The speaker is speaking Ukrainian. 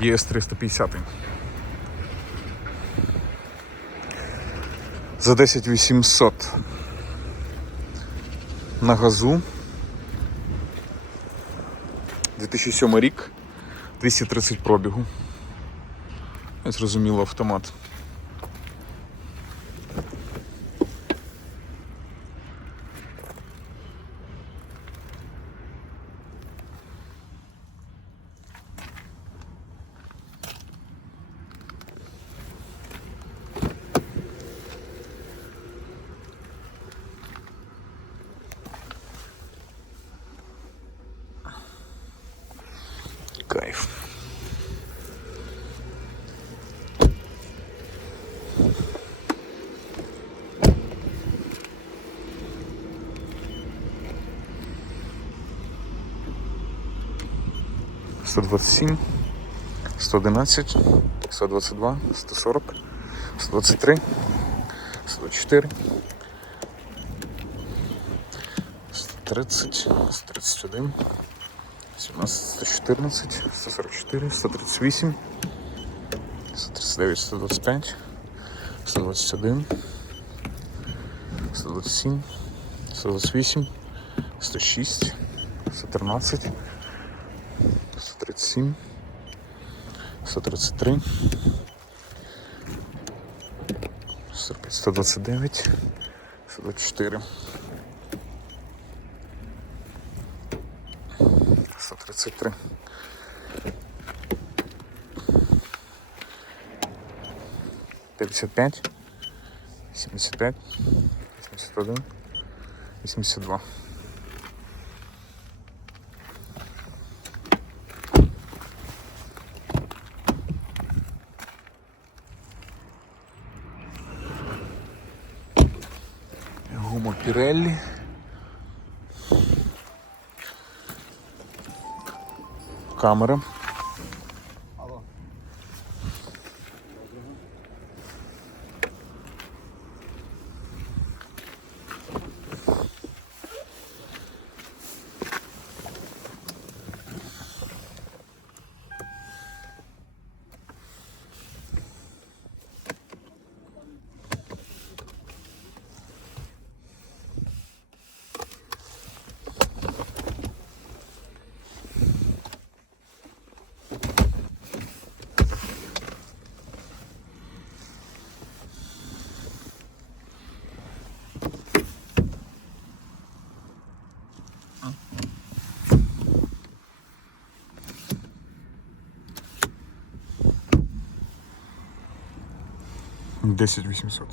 ЄС 350. За 10800 на газу. 2007 рік, 230 пробігу. Зрозуміло, автомат. Кайф. Сто двадцать семь, сто одинадцять, сто двадцать два, сто сорок, сто двадцать три, сто сто тридцать один. 17, 114, 144, 138, 139, 125, 121, 127, 128, 106, 113, 137, 133, 45, 129, 124. 133. Пятьдесят пять, семьдесят пять, восемьдесят один, восемьдесят два. Гума Піреллі. Камера. Десять вісімсот.